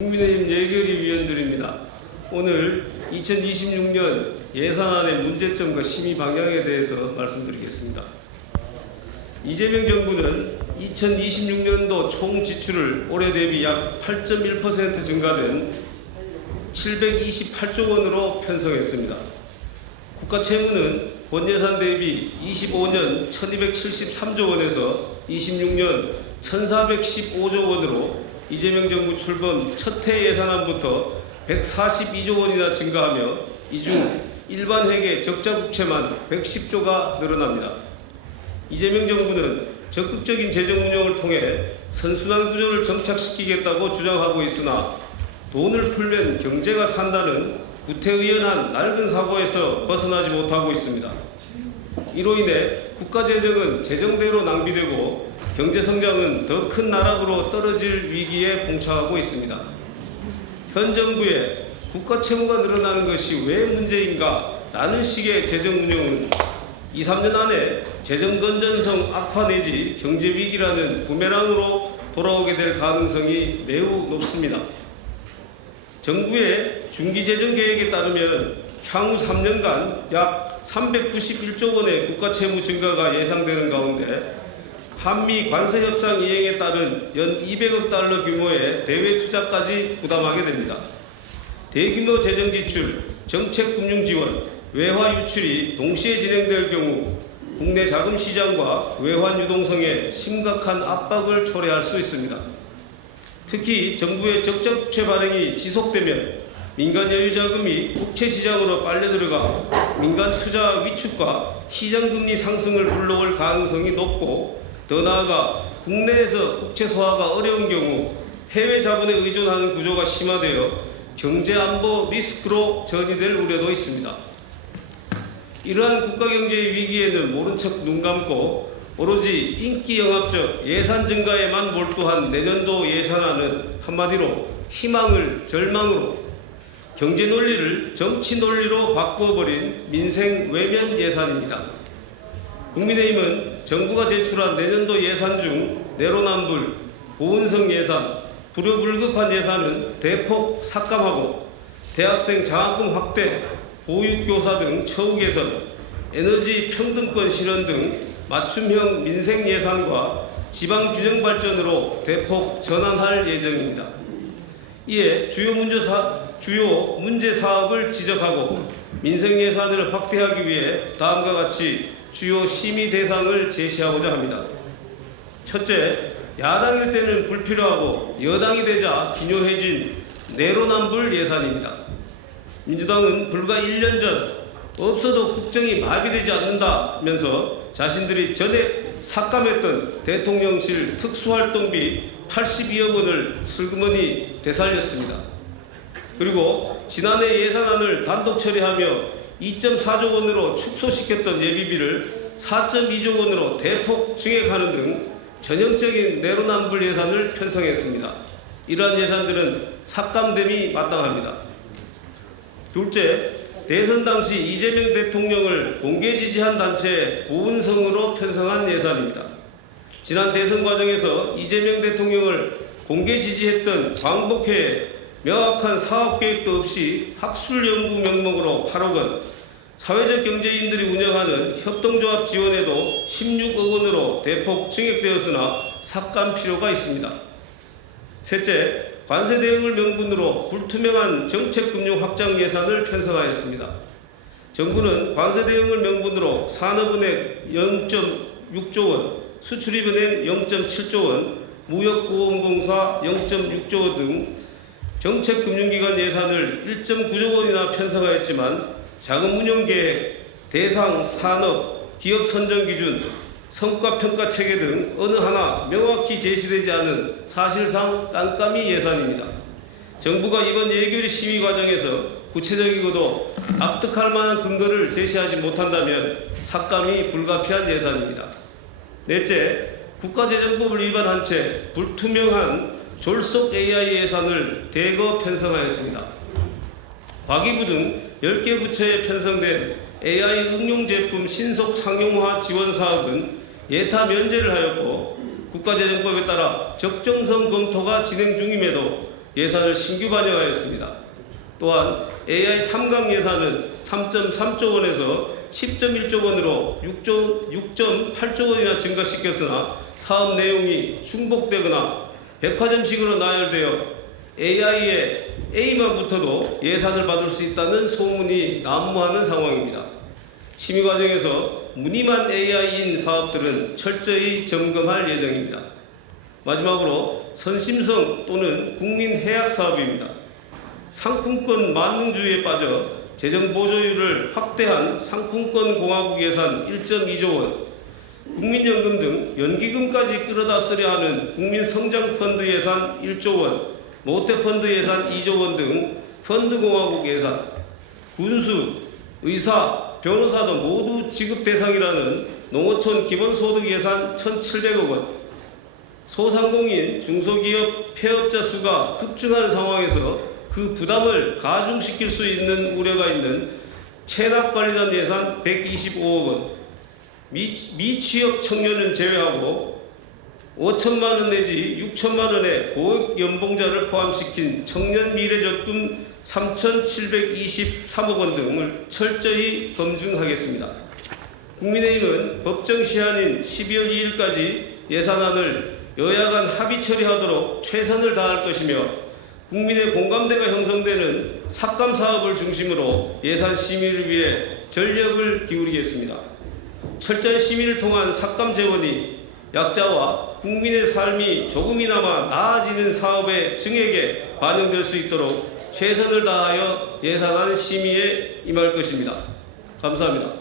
국민의힘 예결위 위원들입니다. 오늘 2026년 예산안의 문제점과 심의 방향에 대해서 말씀드리겠습니다. 이재명 정부는 2026년도 총 지출을 올해 대비 약 8.1% 증가된 728조 원으로 편성했습니다. 국가 채무는 본 예산 대비 25년 1273조 원에서 26년 1415조 원으로 이재명 정부 출범 첫 해 예산안부터 142조 원이나 증가하며 이 중 일반 회계 적자 국채만 110조가 늘어납니다. 이재명 정부는 적극적인 재정 운영을 통해 선순환 구조를 정착시키겠다고 주장하고 있으나 돈을 풀면 경제가 산다는 구태의연한 낡은 사고에서 벗어나지 못하고 있습니다. 이로 인해 국가 재정은 재정대로 낭비되고 경제 성장은 더 큰 나락으로 떨어질 위기에 봉착하고 있습니다. 현 정부의 국가 채무가 늘어나는 것이 왜 문제인가 라는 식의 재정 운영은 2, 3년 안에 재정 건전성 악화 내지 경제 위기라는 부메랑으로 돌아오게 될 가능성이 매우 높습니다. 정부의 중기재정 계획에 따르면 향후 3년간 약 391조 원의 국가 채무 증가가 예상되는 가운데 한미 관세 협상 이행에 따른 연 200억 달러 규모의 대외 투자까지 부담하게 됩니다. 대규모 재정 지출, 정책 금융 지원, 외화 유출이 동시에 진행될 경우 국내 자금 시장과 외환 유동성에 심각한 압박을 초래할 수 있습니다. 특히 정부의 적자 국채 발행이 지속되면 민간 여유 자금이 국채 시장으로 빨려 들어가 민간 투자 위축과 시장 금리 상승을 불러올 가능성이 높고, 더 나아가 국내에서 국채 소화가 어려운 경우 해외 자본에 의존하는 구조가 심화되어 경제 안보 리스크로 전이될 우려도 있습니다. 이러한 국가 경제의 위기에는 모른 척 눈 감고 오로지 인기 영합적 예산 증가에만 몰두한 내년도 예산안은 한마디로 희망을 절망으로, 경제 논리를 정치 논리로 바꾸어버린 민생 외면 예산입니다. 국민의힘은 정부가 제출한 내년도 예산 중 내로남불, 보은성 예산, 불효불급한 예산은 대폭 삭감하고 대학생 장학금 확대, 보육교사 등 처우 개선, 에너지 평등권 실현 등 맞춤형 민생 예산과 지방균형 발전으로 대폭 전환할 예정입니다. 이에 주요 문제 사업을 지적하고 민생 예산을 확대하기 위해 다음과 같이 주요 심의 대상을 제시하고자 합니다. 첫째, 야당일 때는 불필요하고 여당이 되자 기묘해진 내로남불 예산입니다. 민주당은 불과 1년 전 없어도 국정이 마비되지 않는다면서 자신들이 전에 삭감했던 대통령실 특수활동비 82억 원을 슬그머니 되살렸습니다. 그리고 지난해 예산안을 단독 처리하며 2.4조 원으로 축소시켰던 예비비를 4.2조 원으로 대폭 증액하는 등 전형적인 내로남불 예산을 편성했습니다. 이러한 예산들은 삭감됨이 마땅합니다. 둘째, 대선 당시 이재명 대통령을 공개 지지한 단체 보은성으로 편성한 예산입니다. 지난 대선 과정에서 이재명 대통령을 공개 지지했던 광복회에 명확한 사업 계획도 없이 학술연구 명목으로 8억 원, 사회적 경제인들이 운영하는 협동조합 지원에도 16억 원으로 대폭 증액되었으나 삭감 필요가 있습니다. 셋째, 관세 대응을 명분으로 불투명한 정책금융 확장 예산을 편성하였습니다. 정부는 관세 대응을 명분으로 산업은행 0.6조 원, 수출입은행 0.7조 원, 무역보험공사 0.6조 원 등 정책금융기관 예산을 1.9조 원이나 편성하였지만 자금운용계획, 대상 산업, 기업 선정기준, 성과평가체계 등 어느 하나 명확히 제시되지 않은 사실상 깜깜이 예산입니다. 정부가 이번 예결위 심의 과정에서 구체적이고도 납득할 만한 근거를 제시하지 못한다면 삭감이 불가피한 예산입니다. 넷째, 국가재정법을 위반한 채 불투명한 졸속 AI 예산을 대거 편성하였습니다. 과기부 등 10개 부처에 편성된 AI 응용 제품 신속 상용화 지원 사업은 예타 면제를 하였고 국가재정법에 따라 적정성 검토가 진행 중임에도 예산을 신규 반영하였습니다. 또한 AI 3강 예산은 3.3조 원에서 10.1조 원으로 6.8조 원이나 증가시켰으나 사업 내용이 중복되거나 백화점식으로 나열되어 AI에 A만 붙어도 예산을 받을 수 있다는 소문이 난무하는 상황입니다. 심의 과정에서 무늬만 AI인 사업들은 철저히 점검할 예정입니다. 마지막으로 선심성 또는 국민해약 사업입니다. 상품권 만능주의에 빠져 재정 보조율을 확대한 상품권 공화국 예산 1.2조 원, 국민연금 등 연기금까지 끌어다 쓰려 하는 국민성장펀드 예산 1조 원, 모태펀드 예산 2조 원 등 펀드공화국 예산, 군수, 의사, 변호사도 모두 지급 대상이라는 농어촌 기본소득 예산 1,700억 원, 소상공인, 중소기업, 폐업자 수가 급증하는 상황에서 그 부담을 가중시킬 수 있는 우려가 있는 체납관리단 예산 125억 원, 미취업 청년은 제외하고 5천만 원 내지 6천만 원의 고액 연봉자를 포함시킨 청년 미래적금 3,723억 원 등을 철저히 검증하겠습니다. 국민의힘은 법정 시한인 12월 2일까지 예산안을 여야 간 합의 처리하도록 최선을 다할 것이며 국민의 공감대가 형성되는 삭감 사업을 중심으로 예산 심의를 위해 전력을 기울이겠습니다. 철저한 심의를 통한 삭감 재원이 약자와 국민의 삶이 조금이나마 나아지는 사업의 증액에 반영될 수 있도록 최선을 다하여 예산안 심의에 임할 것입니다. 감사합니다.